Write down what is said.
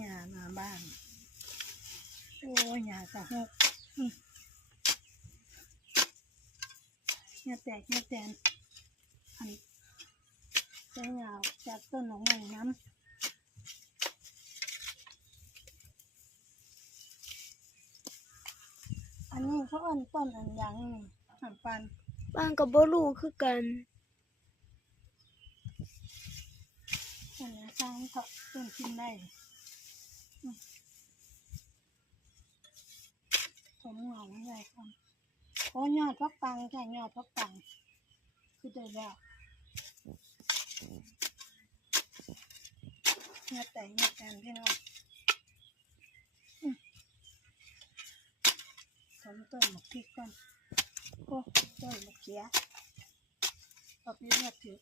หญ้าหน้าบ้านโอ้ยหญ้าสะหกหญ้าแตกหญ้าแตนอันใช้หญ้าจากต้นหนองไม้น้ำอันนี้เขาเอิ้นต้นอันหยังนี่หันปันบ้านก็บ่รู้คือกันอันนี้สร้างเขาต้นกินได้ผมเหงาใหญ่ครับโอ้ยอดพักตังใช่ยอดพักตังคือได้แล้วเงาแต่เงาแตนพี่น้องผมต้นหมกพริกก่อนโอ้ต้นหมกเขียเอาไปเลือกถือ